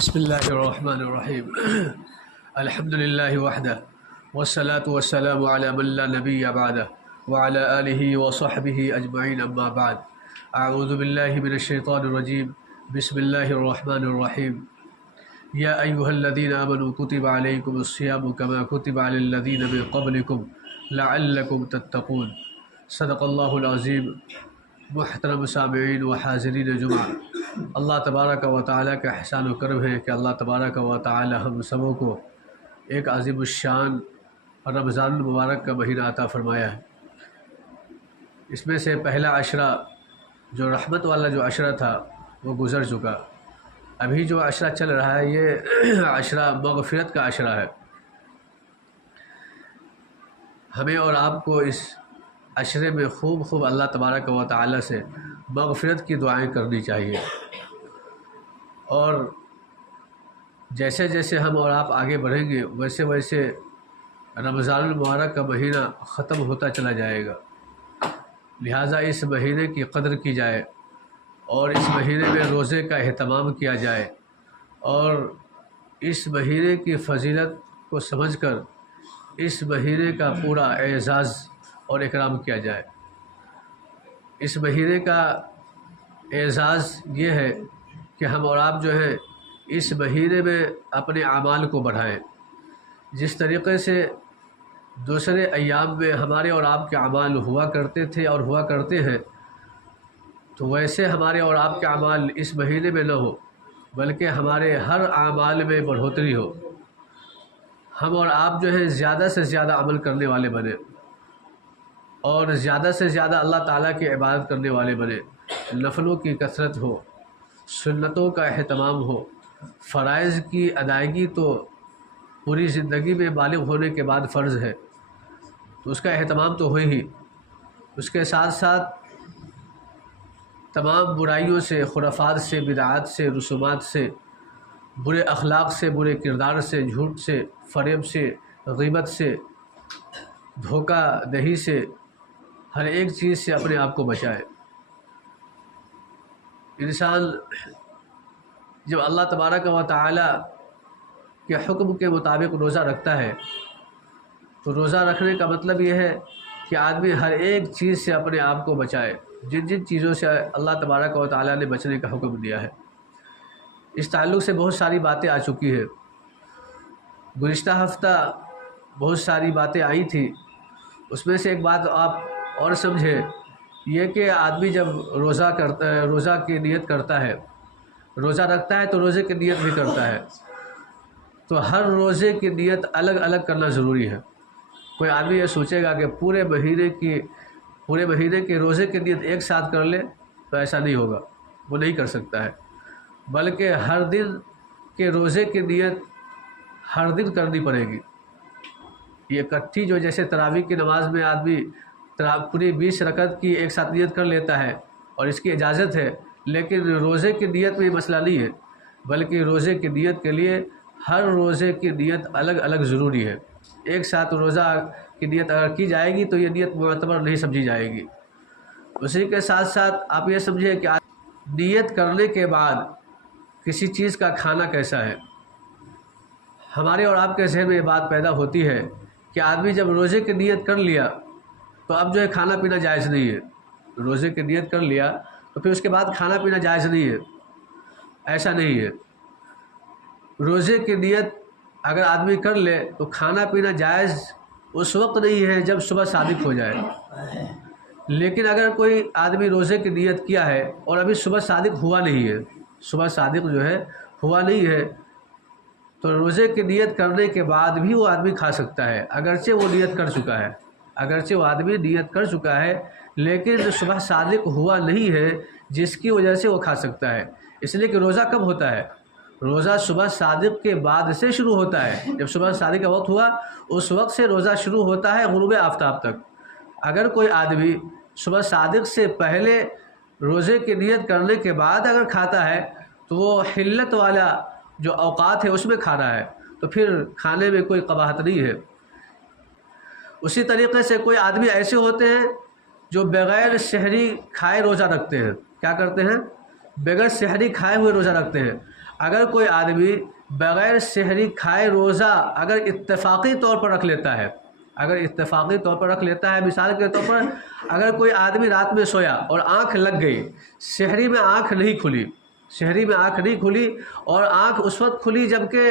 بسم اللہ الرحمن الرحیم الحمد للہ وحدہ والصلاة والسلام علی من لا نبی بعدہ وعلی آلہ وصحبہ اجمعین اما بعد اعوذ باللہ من الشیطان الرجیم بسم اللہ الرحمن الرحیم یا ایہا الذین آمنوا کتب علیکم الصیام کما کتب علی الذین من قبلکم لعلکم تتقون۔ صدق اللہ العظیم۔ محترم سامعین و حاضرین جمعہ، اللہ تبارک و تعالیٰ کا احسان و کرم ہے کہ اللہ تبارک و تعالیٰ ہم سبوں کو ایک عظیم الشان رمضان المبارک کا مہینہ عطا فرمایا ہے۔ اس میں سے پہلا عشرہ جو رحمت والا جو عشرہ تھا وہ گزر چکا۔ ابھی جو عشرہ چل رہا ہے یہ عشرہ مغفرت کا عشرہ ہے۔ ہمیں اور آپ کو اس عشرے میں خوب اللہ تبارک و تعالیٰ سے مغفرت کی دعائیں کرنی چاہیے، اور جیسے جیسے ہم اور آپ آگے بڑھیں گے ویسے ویسے رمضان المبارک کا مہینہ ختم ہوتا چلا جائے گا۔ لہٰذا اس مہینے کی قدر کی جائے اور اس مہینے میں روزے کا اہتمام کیا جائے، اور اس مہینے کی فضیلت کو سمجھ کر اس مہینے کا پورا اعزاز اور اکرام کیا جائے۔ اس مہینے کا اعزاز یہ ہے کہ ہم اور آپ جو ہیں اس مہینے میں اپنے اعمال کو بڑھائیں۔ جس طریقے سے دوسرے ایام میں ہمارے اور آپ کے اعمال ہوا کرتے تھے اور ہوا کرتے ہیں، تو ویسے ہمارے اور آپ کے اعمال اس مہینے میں نہ ہو، بلکہ ہمارے ہر اعمال میں بڑھوتری ہو۔ ہم اور آپ جو ہیں زیادہ سے زیادہ عمل کرنے والے بنے، اور زیادہ سے زیادہ اللہ تعالیٰ کی عبادت کرنے والے بنے۔ نفلوں کی کثرت ہو، سنتوں کا اہتمام ہو۔ فرائض کی ادائیگی تو پوری زندگی میں بالغ ہونے کے بعد فرض ہے، تو اس کا اہتمام تو ہوئی ہی۔ اس کے ساتھ ساتھ تمام برائیوں سے، خرافات سے، بدعات سے، رسومات سے، برے اخلاق سے، برے کردار سے، جھوٹ سے، فریب سے، غیبت سے، دھوکہ دہی سے، ہر ایک چیز سے اپنے آپ کو بچائے۔ انسان جب اللہ تبارک و تعالیٰ کے حکم کے مطابق روزہ رکھتا ہے تو روزہ رکھنے کا مطلب یہ ہے کہ آدمی ہر ایک چیز سے اپنے آپ کو بچائے، جن جن چیزوں سے اللہ تبارک و تعالیٰ نے بچنے کا حکم دیا ہے۔ اس تعلق سے بہت ساری باتیں آ چکی ہیں۔ گزشتہ ہفتہ بہت ساری باتیں آئی تھیں، اس میں سے ایک بات آپ اور سمجھے، یہ کہ آدمی جب روزہ کی نیت کرتا ہے، روزہ رکھتا ہے تو روزے کی نیت بھی کرتا ہے، تو ہر روزے کی نیت الگ الگ کرنا ضروری ہے۔ کوئی آدمی یہ سوچے گا کہ پورے مہینے کے روزے کی نیت ایک ساتھ کر لے، تو ایسا نہیں ہوگا، وہ نہیں کر سکتا ہے، بلکہ ہر دن کے روزے کی نیت ہر دن کرنی پڑے گی۔ یہ اکٹھی جو جیسے تراویح کی نماز میں آدمی پوری 20 رکعت کی ایک ساتھ نیت کر لیتا ہے اور اس کی اجازت ہے، لیکن روزے کی نیت میں یہ مسئلہ نہیں ہے، بلکہ روزے کی نیت کے لیے ہر روزے کی نیت الگ الگ ضروری ہے۔ ایک ساتھ روزہ کی نیت اگر کی جائے گی تو یہ نیت معتبر نہیں سمجھی جائے گی۔ اسی کے ساتھ ساتھ آپ یہ سمجھیں کہ نیت کرنے کے بعد کسی چیز کا کھانا کیسا ہے۔ ہمارے اور آپ کے ذہن میں یہ بات پیدا ہوتی ہے کہ آدمی جب روزے کی نیت کر لیا تو اب جو ہے کھانا پینا جائز نہیں ہے۔ روزے کی نیت کر لیا تو پھر اس کے بعد کھانا پینا جائز نہیں ہے، ایسا نہیں ہے۔ روزے کی نیت اگر آدمی کر لے تو کھانا پینا جائز اس وقت نہیں ہے جب صبح صادق ہو جائے، لیکن اگر کوئی آدمی روزے کی نیت کیا ہے اور ابھی صبح صادق ہوا نہیں ہے، صبح صادق جو ہے ہوا نہیں ہے، تو روزے کی نیت کرنے کے بعد بھی وہ آدمی کھا سکتا ہے، اگرچہ وہ نیت کر چکا ہے، اگرچہ وہ آدمی نیت کر چکا ہے، لیکن صبح صادق ہوا نہیں ہے جس کی وجہ سے وہ کھا سکتا ہے۔ اس لیے کہ روزہ کب ہوتا ہے؟ روزہ صبح صادق کے بعد سے شروع ہوتا ہے۔ جب صبح صادق کا وقت ہوا اس وقت سے روزہ شروع ہوتا ہے غروب آفتاب تک۔ اگر کوئی آدمی صبح صادق سے پہلے روزے کی نیت کرنے کے بعد اگر کھاتا ہے تو وہ حلت والا جو اوقات ہے اس میں کھا رہا ہے، تو پھر کھانے میں کوئی قباحت نہیں ہے۔ اسی طریقے سے کوئی آدمی ایسے ہوتے ہیں جو بغیر سحری کھائے روزہ رکھتے ہیں۔ کیا کرتے ہیں؟ بغیر سحری کھائے ہوئے روزہ رکھتے ہیں۔ اگر کوئی آدمی بغیر سحری کھائے روزہ اگر اتفاقی طور پر رکھ لیتا ہے، اگر اتفاقی طور پر رکھ لیتا ہے، مثال کے طور پر اگر کوئی آدمی رات میں سویا اور آنکھ لگ گئی، سحری میں آنکھ نہیں کھلی، سحری میں آنکھ نہیں کھلی اور آنکھ اس وقت کھلی جب کہ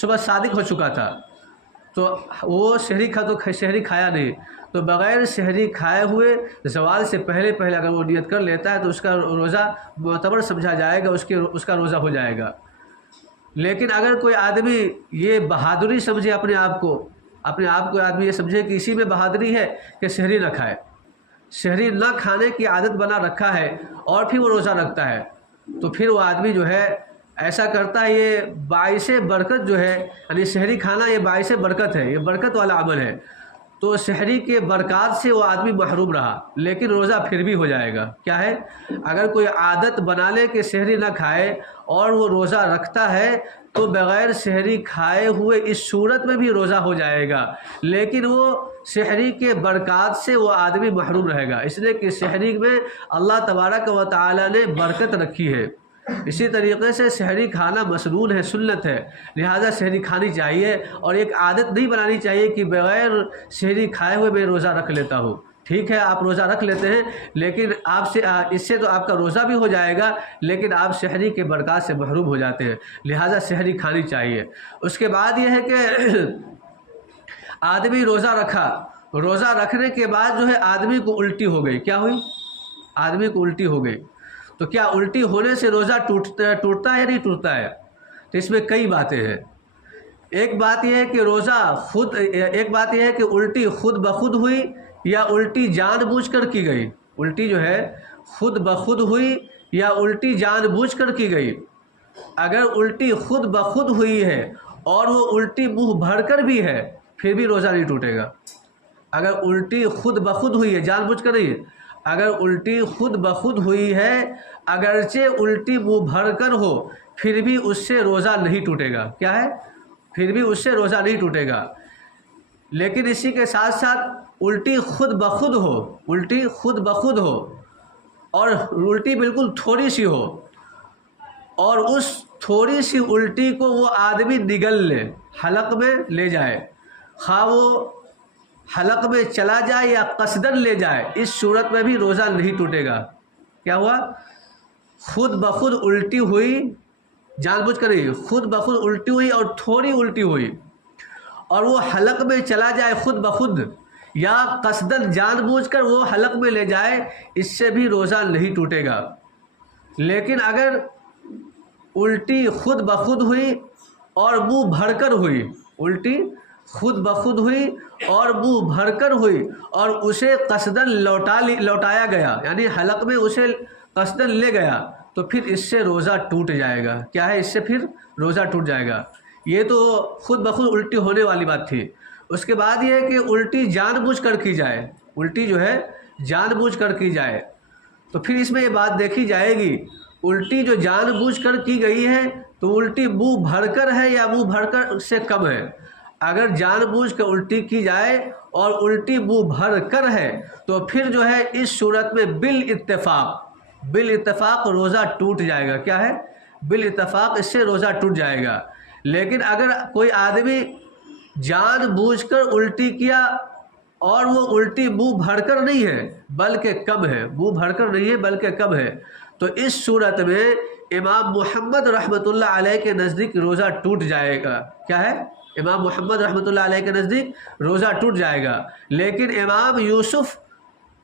صبح صادق ہو چکا تھا، تو وہ سحری کھایا نہیں، تو بغیر سحری کھائے ہوئے زوال سے پہلے اگر وہ نیت کر لیتا ہے تو اس کا روزہ معتبر سمجھا جائے گا، اس کا روزہ ہو جائے گا۔ لیکن اگر کوئی آدمی یہ بہادری سمجھے اپنے آپ کو آدمی یہ سمجھے کہ اسی میں بہادری ہے کہ سحری نہ کھائے، سحری نہ کھانے کی عادت بنا رکھا ہے اور پھر وہ روزہ رکھتا ہے، تو پھر وہ آدمی جو ہے ایسا کرتا ہے، یہ باعث برکت جو ہے، یعنی سحری کھانا یہ باعث برکت ہے، یہ برکت والا عمل ہے، تو سحری کے برکات سے وہ آدمی محروم رہا، لیکن روزہ پھر بھی ہو جائے گا۔ کیا ہے؟ اگر کوئی عادت بنا لے کہ سحری نہ کھائے اور وہ روزہ رکھتا ہے تو بغیر سحری کھائے ہوئے اس صورت میں بھی روزہ ہو جائے گا، لیکن وہ سحری کے برکات سے وہ آدمی محروم رہے گا، اس لیے کہ سحری میں اللہ تبارک و تعالی نے برکت رکھی ہے۔ اسی طریقے سے سحری کھانا مسنون ہے، سنت ہے، لہذا سحری کھانی چاہیے اور ایک عادت نہیں بنانی چاہیے کہ بغیر سحری کھائے ہوئے میں روزہ رکھ لیتا ہوں۔ ٹھیک ہے، آپ روزہ رکھ لیتے ہیں، لیکن اس سے تو آپ کا روزہ بھی ہو جائے گا، لیکن آپ سحری کے برکات سے محروم ہو جاتے ہیں، لہذا سحری کھانی چاہیے۔ اس کے بعد یہ ہے کہ آدمی روزہ رکھا، روزہ رکھنے کے بعد جو ہے آدمی کو الٹی ہو گئی، کیا ہوئی؟ آدمی کو الٹی ہو گئی، تو کیا الٹی ہونے سے روزہ ٹوٹتا ہے یا نہیں ٹوٹتا ہے؟ تو اس میں کئی باتیں ہیں۔ ایک بات یہ ہے کہ الٹی خود بخود ہوئی یا الٹی جان بوجھ کر کی گئی، الٹی جو ہے خود بخود ہوئی یا الٹی جان بوجھ کر کی گئی۔ اگر الٹی خود بخود ہوئی ہے اور وہ الٹی منہ بھر کر بھی ہے پھر بھی روزہ نہیں ٹوٹے گا۔ اگر الٹی خود بخود ہوئی ہے، جان بوجھ کر نہیں ہے، اگر الٹی خود بخود ہوئی ہے اگرچہ الٹی منہ بھر کر ہو پھر بھی اس سے روزہ نہیں ٹوٹے گا۔ کیا ہے؟ پھر بھی اس سے روزہ نہیں ٹوٹے گا۔ لیکن اسی کے ساتھ ساتھ الٹی خود بخود ہو، الٹی خود بخود ہو اور الٹی بالکل تھوڑی سی ہو اور اس تھوڑی سی الٹی کو وہ آدمی نگل لے، حلق میں لے جائے، خواہ وہ حلق میں چلا جائے یا قصدن لے جائے، اس صورت میں بھی روزہ نہیں ٹوٹے گا۔ کیا ہوا؟ خود بخود الٹی ہوئی، جان بوجھ کر نہیں، خود بخود الٹی ہوئی اور تھوڑی الٹی ہوئی اور وہ حلق میں چلا جائے خود بخود یا قصدن جان بوجھ کر وہ حلق میں لے جائے، اس سے بھی روزہ نہیں ٹوٹے گا۔ لیکن اگر الٹی خود بخود ہوئی اور منہ بھر کر ہوئی، الٹی خود بخود ہوئی اور منہ بھر کر ہوئی اور اسے قصدن لوٹایا گیا، یعنی حلق میں اسے قصدن لے گیا، تو پھر اس سے روزہ ٹوٹ جائے گا۔ کیا ہے؟ اس سے پھر روزہ ٹوٹ جائے گا۔ یہ تو خود بخود الٹی ہونے والی بات تھی۔ اس کے بعد یہ ہے کہ الٹی جان بوجھ کر کی جائے، الٹی جو ہے جان بوجھ کر کی جائے، تو پھر اس میں یہ بات دیکھی جائے گی الٹی جو جان بوجھ کر کی گئی ہے تو الٹی منہ بھر کر ہے یا منہ بھر کر سے کم ہے۔ اگر جان بوجھ کر الٹی کی جائے اور الٹی منہ بھر کر ہے تو پھر جو ہے اس صورت میں بالاتفاق روزہ ٹوٹ جائے گا۔ کیا ہے؟ بالاتفاق اس سے روزہ ٹوٹ جائے گا۔ لیکن اگر کوئی آدمی جان بوجھ کر الٹی کیا اور وہ الٹی منہ بھر کر نہیں ہے بلکہ کم ہے، منہ بھر کر نہیں ہے بلکہ کم ہے، تو اس صورت میں امام محمد رحمۃ اللہ علیہ کے نزدیک روزہ ٹوٹ جائے گا۔ کیا ہے؟ امام محمد رحمۃ اللہ علیہ کے نزدیک روزہ ٹوٹ جائے گا، لیکن امام یوسف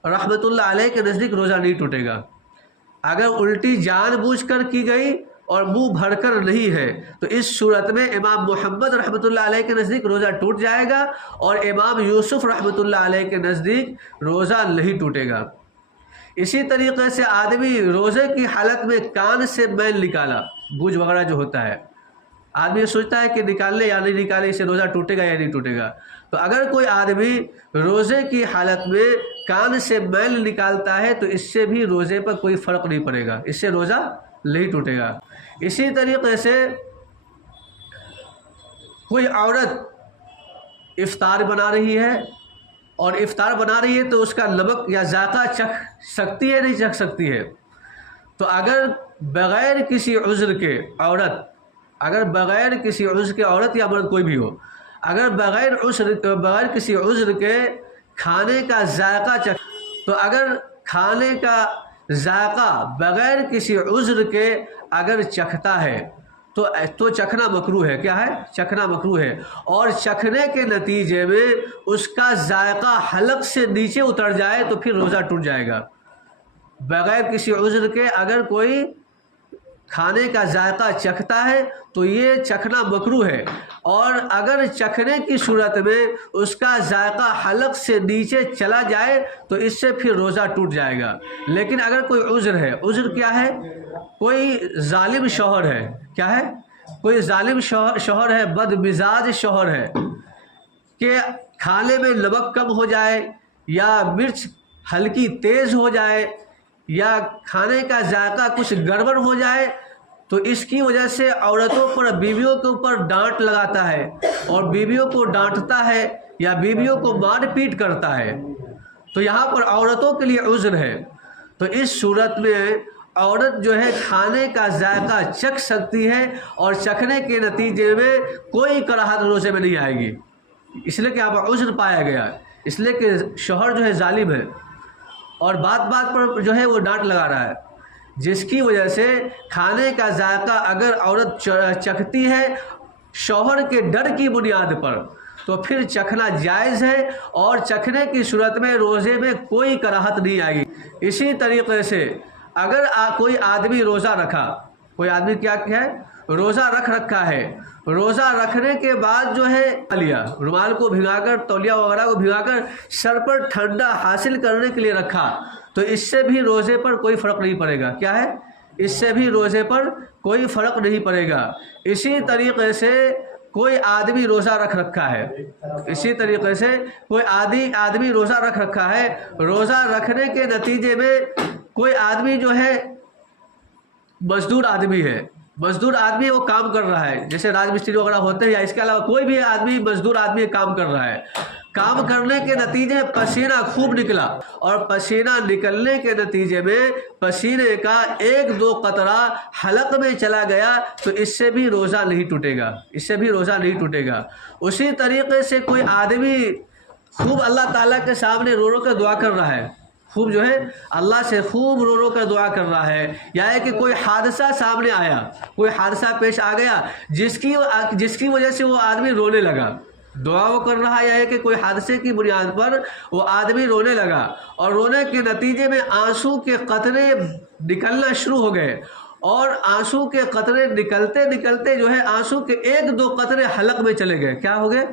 رحمۃ اللہ علیہ کے نزدیک روزہ نہیں ٹوٹے گا۔ اگر الٹی جان بوجھ کر کی گئی اور منہ بھر کر نہیں ہے تو اس صورت میں امام محمد رحمۃ اللہ علیہ کے نزدیک روزہ ٹوٹ جائے گا اور امام یوسف رحمۃ اللہ علیہ کے نزدیک روزہ نہیں ٹوٹے گا۔ اسی طریقے سے آدمی روزے کی حالت میں کان سے میل نکالا، گوج وغیرہ جو ہوتا ہے، آدمی سوچتا ہے کہ نکالنے یا نہیں نکالے، اسے روزہ ٹوٹے گا یا نہیں ٹوٹے گا۔ تو اگر کوئی آدمی روزے کی حالت میں کان سے میل نکالتا ہے تو اس سے بھی روزے پر کوئی فرق نہیں پڑے گا، اس سے روزہ نہیں ٹوٹے گا۔ اسی طریقے سے کوئی عورت افطار بنا رہی ہے اور افطار بنا رہی ہے تو اس کا نمک یا ذائقہ چکھ سکتی ہے نہیں چکھ سکتی ہے، تو اگر بغیر کسی عذر کے عورت اگر بغیر کسی عذر کے عورت یا مرد کوئی بھی ہو، اگر بغیر کسی عذر کے کھانے کا ذائقہ تو اگر کھانے کا ذائقہ بغیر کسی عذر کے اگر چکھتا ہے تو چکھنا مکروہ ہے۔ کیا ہے؟ چکھنا مکروہ ہے، اور چکھنے کے نتیجے میں اس کا ذائقہ حلق سے نیچے اتر جائے تو پھر روزہ ٹوٹ جائے گا۔ بغیر کسی عذر کے اگر کوئی کھانے کا ذائقہ چکھتا ہے تو یہ چکھنا مکروہ ہے، اور اگر چکھنے کی صورت میں اس کا ذائقہ حلق سے نیچے چلا جائے تو اس سے پھر روزہ ٹوٹ جائے گا۔ لیکن اگر کوئی عذر ہے، عذر کیا ہے؟ کوئی ظالم شوہر ہے، کیا ہے؟ کوئی ظالم شوہر ہے، بد مزاج شوہر ہے کہ کھانے میں نمک کم ہو جائے یا مرچ ہلکی تیز ہو جائے یا کھانے کا ذائقہ کچھ گڑبڑ ہو جائے تو اس کی وجہ سے عورتوں پر، بیویوں کے اوپر ڈانٹ لگاتا ہے اور بیویوں کو ڈانٹتا ہے یا بیویوں کو مار پیٹ کرتا ہے، تو یہاں پر عورتوں کے لیے عذر ہے۔ تو اس صورت میں عورت جو ہے کھانے کا ذائقہ چکھ سکتی ہے، اور چکھنے کے نتیجے میں کوئی کراہت روزے میں نہیں آئے گی، اس لیے کہ اب عذر پایا گیا، اس لیے کہ شوہر جو ہے ظالم ہے اور بات بات پر جو ہے وہ ڈانٹ لگا رہا ہے، جس کی وجہ سے کھانے کا ذائقہ اگر عورت چکھتی ہے شوہر کے ڈر کی بنیاد پر تو پھر چکھنا جائز ہے، اور چکھنے کی صورت میں روزے میں کوئی کراہت نہیں آئے گی۔ اسی طریقے سے اگر کوئی آدمی روزہ رکھا، کوئی آدمی کیا ہے؟ روزہ رکھا ہے، روزہ رکھنے کے بعد جو ہے لیا رومال کو بھگا کر، تولیہ وغیرہ کو بھگا کر سر پر ٹھنڈا حاصل کرنے کے لیے رکھا، تو اس سے بھی روزے پر کوئی فرق نہیں پڑے گا۔ کیا ہے؟ اس سے بھی روزے پر کوئی فرق نہیں پڑے گا۔ اسی طریقے سے کوئی آدمی روزہ رکھا ہے، اسی طریقے سے کوئی آدمی روزہ رکھا ہے، روزہ رکھنے کے نتیجے میں کوئی آدمی جو ہے مزدور آدمی ہے، مزدور آدمی وہ کام کر رہا ہے، جیسے راج مستری وغیرہ ہوتے ہیں یا اس کے علاوہ کوئی بھی آدمی مزدور آدمی کام کر رہا ہے، کام کرنے کے نتیجے میں پسینہ خوب نکلا، اور پسینہ نکلنے کے نتیجے میں پسینے کا 1-2 قطرہ حلق میں چلا گیا تو اس سے بھی روزہ نہیں ٹوٹے گا، اس سے بھی روزہ نہیں ٹوٹے گا۔ اسی طریقے سے کوئی آدمی خوب اللہ تعالیٰ کے سامنے رو رو کر دعا کر رہا ہے، خوب جو ہے اللہ سے خوب رو رو کر دعا کر رہا ہے، یا ہے کہ کوئی حادثہ سامنے آیا، کوئی حادثہ پیش آ گیا جس کی وجہ سے وہ آدمی رونے لگا، دعا وہ کر رہا ہے کہ کوئی حادثے کی بنیاد پر وہ آدمی رونے لگا، اور رونے کے نتیجے میں آنسو کے قطرے نکلنا شروع ہو گئے، اور آنسو کے قطرے نکلتے نکلتے جو ہے آنسو کے 1-2 قطرے حلق میں چلے گئے۔ کیا ہو گئے؟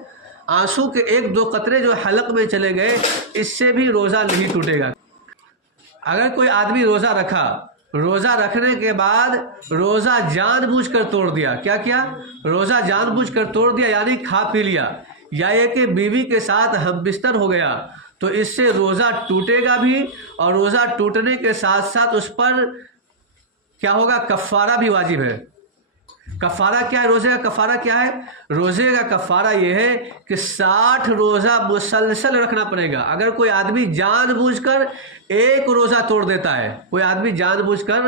آنسو کے 1-2 قطرے جو حلق میں چلے گئے، اس سے بھی روزہ نہیں ٹوٹے گا۔ اگر کوئی آدمی روزہ رکھا، روزہ رکھنے کے بعد روزہ جان بوجھ کر توڑ دیا، کیا کیا؟ روزہ جان بوجھ کر توڑ دیا، یعنی کھا پی لیا، یا یہ کہ بیوی کے ساتھ ہم بستر ہو گیا، تو اس سے روزہ ٹوٹے گا بھی، اور روزہ ٹوٹنے کے ساتھ ساتھ اس پر کیا ہوگا؟ کفارہ بھی واجب ہے۔ کفارہ کیا ہے؟ روزے کا کفارہ کیا ہے؟ روزے کا کفارہ یہ ہے کہ 60 روزہ مسلسل رکھنا پڑے گا۔ اگر کوئی آدمی جان بوجھ کر ایک روزہ توڑ دیتا ہے، کوئی آدمی جان بوجھ کر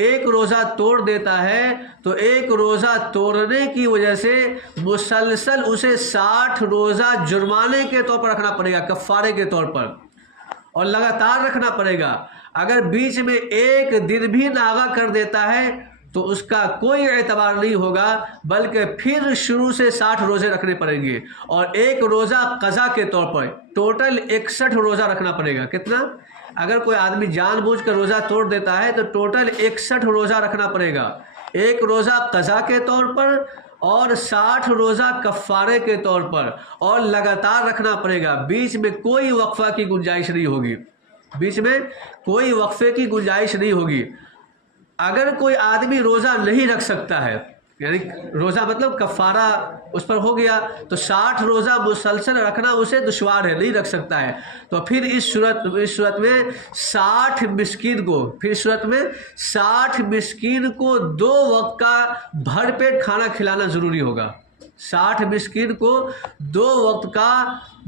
ایک روزہ توڑ دیتا ہے تو ایک روزہ توڑنے کی وجہ سے مسلسل اسے 60 روزہ جرمانے کے طور پر رکھنا پڑے گا، کفارے کے طور پر، اور لگاتار رکھنا پڑے گا۔ اگر بیچ میں ایک دن بھی ناغہ کر دیتا ہے تو اس کا کوئی اعتبار نہیں ہوگا، بلکہ پھر شروع سے 60 روزے رکھنے پڑیں گے، اور ایک روزہ قضا کے طور پر ٹوٹل 61 روزہ رکھنا پڑے گا۔ کتنا؟ اگر کوئی آدمی جان بوجھ کر روزہ توڑ دیتا ہے تو ٹوٹل 61 روزہ رکھنا پڑے گا، ایک روزہ قضا کے طور پر اور 60 روزہ کفارے کے طور پر، اور لگاتار رکھنا پڑے گا، بیچ میں کوئی وقفہ کی گنجائش نہیں ہوگی، بیچ میں کوئی وقفے کی گنجائش نہیں ہوگی۔ اگر کوئی آدمی روزہ نہیں رکھ سکتا ہے، یعنی روزہ مطلب کفارہ اس پر ہو گیا، تو 60 روزہ مسلسل رکھنا اسے دشوار ہے، نہیں رکھ سکتا ہے، تو پھر اس صورت میں 60 مسکین کو 2 وقت کا بھر پیٹ کھانا کھلانا ضروری ہوگا۔ 60 مسکین کو 2 وقت کا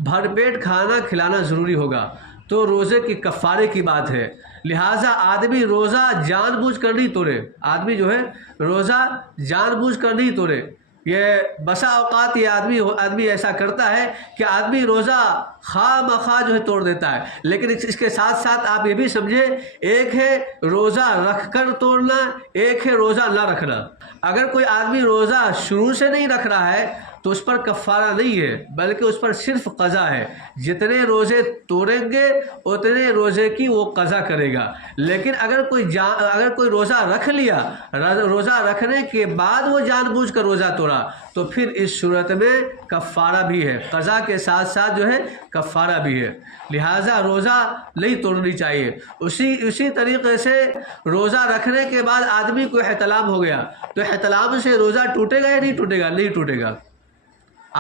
بھر پیٹ کھانا کھلانا ضروری ہوگا، تو روزے کی کفارے کی بات ہے۔ لہٰذا آدمی روزہ جان بوجھ کر نہیں توڑے، آدمی جو ہے روزہ جان بوجھ کر نہیں توڑے۔ یہ بسا اوقات یہ آدمی ایسا کرتا ہے کہ آدمی روزہ خواہ مخواہ جو ہے توڑ دیتا ہے، لیکن اس کے ساتھ ساتھ آپ یہ بھی سمجھے، ایک ہے روزہ رکھ کر توڑنا، ایک ہے روزہ نہ رکھنا۔ اگر کوئی آدمی روزہ شروع سے نہیں رکھ رہا ہے تو اس پر کفارہ نہیں ہے، بلکہ اس پر صرف قضا ہے۔ جتنے روزے توڑیں گے اتنے روزے کی وہ قضا کرے گا۔ لیکن اگر کوئی روزہ رکھ لیا، روزہ رکھنے کے بعد وہ جان بوجھ کر روزہ توڑا، تو پھر اس صورت میں کفارہ بھی ہے، قضا کے ساتھ ساتھ جو ہے کفارہ بھی ہے۔ لہٰذا روزہ نہیں توڑنی چاہیے۔ اسی طریقے سے روزہ رکھنے کے بعد آدمی کو احتلام ہو گیا، تو احتلام سے روزہ ٹوٹے گا یا نہیں ٹوٹے گا؟ نہیں ٹوٹے گا۔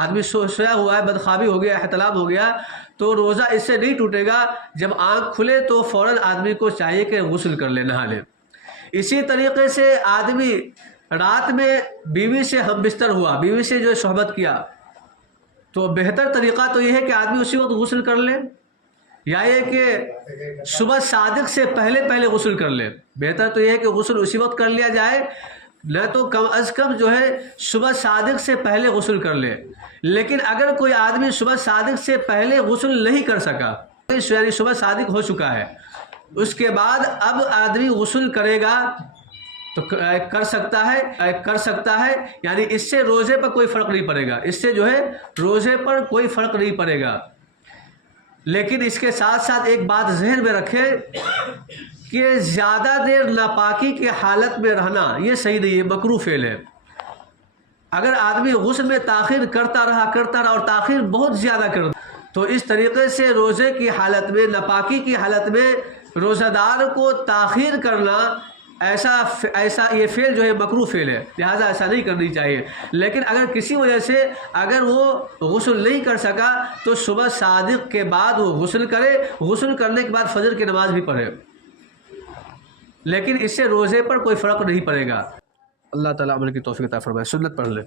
آدمی سویا ہوا ہے، بدخوابی ہو گیا، احتلام ہو گیا، تو روزہ اس سے نہیں ٹوٹے گا۔ جب آنکھ کھلے تو فوراً آدمی کو چاہیے کہ غسل کر لے، نہا لے۔ اسی طریقے سے آدمی رات میں بیوی سے ہم بستر ہوا، بیوی سے جو صحبت کیا، تو بہتر طریقہ تو یہ ہے کہ آدمی اسی وقت غسل کر لے، یا یہ کہ صبح صادق سے پہلے غسل کر لے۔ بہتر تو یہ ہے کہ غسل اسی وقت کر لیا جائے، نہ تو کم از کم جو ہے صبح صادق سے پہلے غسل کر لے۔ لیکن اگر کوئی آدمی صبح صادق سے پہلے غسل نہیں کر سکا، یعنی صبح صادق ہو چکا ہے، اس کے بعد اب آدمی غسل کرے گا تو کر سکتا ہے، یعنی اس سے روزے پر کوئی فرق نہیں پڑے گا، اس سے جو ہے روزے پر کوئی فرق نہیں پڑے گا۔ لیکن اس کے ساتھ ساتھ ایک بات ذہن میں رکھیں کہ زیادہ دیر ناپاکی کے حالت میں رہنا یہ صحیح نہیں ہے، مکروہ فعل ہے۔ اگر آدمی غسل میں تاخیر کرتا رہا اور تاخیر بہت زیادہ کر تو اس طریقے سے روزے کی حالت میں، ناپاکی کی حالت میں روزہ دار کو تاخیر کرنا، ایسا یہ فعل جو ہے مکروہ فعل ہے، لہٰذا ایسا نہیں کرنی چاہیے۔ لیکن اگر کسی وجہ سے اگر وہ غسل نہیں کر سکا تو صبح صادق کے بعد وہ غسل کرے، غسل کرنے کے بعد فجر کی نماز بھی پڑھے، لیکن اس سے روزے پر کوئی فرق نہیں پڑے گا۔ اللہ تعالیٰ عمل کی توفیق عطا فرمائے۔ سنت پڑھ لیں۔